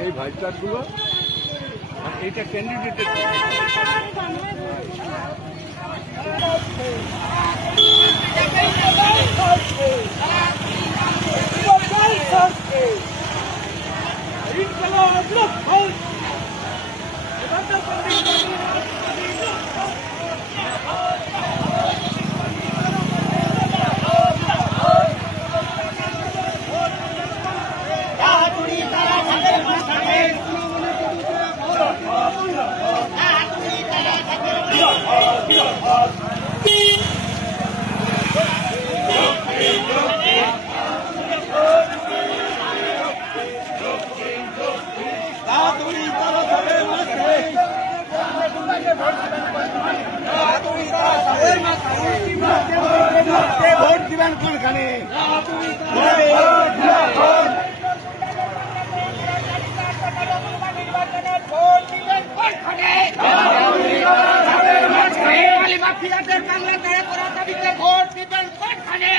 সেই ভাইচারগুলো এইটা ক্যান্ডিডেটের ভোট দিবেন কোনখানে ভোট দিবেন কোনখানে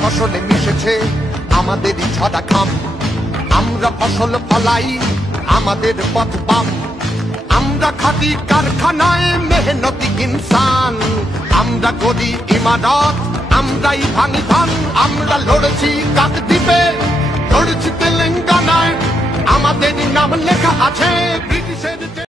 ফসলে মিশেছে আমাদের ছাড়া খাম আমরা ফসল ফলাই আমাদের পথ পাম আমরা খাটি কারখানায় মেহনতি ইনসান আমরা করি ইমারত আমরাই ভাঙি ধান আমরা লড়েছি কাকদ্বীপে লড়েছি তেলেঙ্গানায় আমাদের নাম লেখা আছে